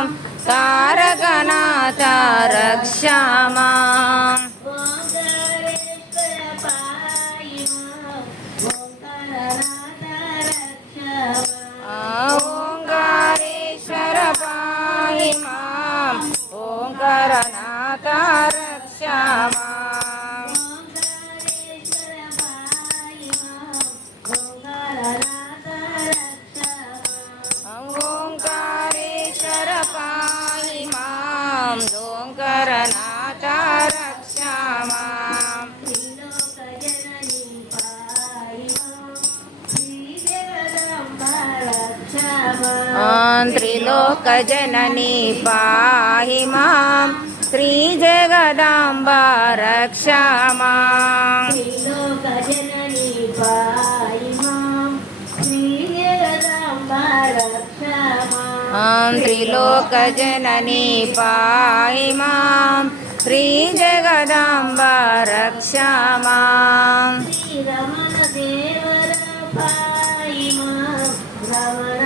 मां तारकनाथ रक्ष माम् ओंकारेश्वर पाहि माम् ओंकारनाथ रक्ष माम् ओंकारेश्वर पाहि माम् ओंकारनाथ रक्ष माम् त्रिलोकजननी पाहि मां श्रीजगदाम्बा रक्ष माम् त्रिलोकजननी पाहि मां श्रीजगदाम्बा रक्ष माम् त्रिलोकजननी पाहि मां श्रीजगदाम्बा रक्ष माम् श्रीरमण देवर पाहि मां रमण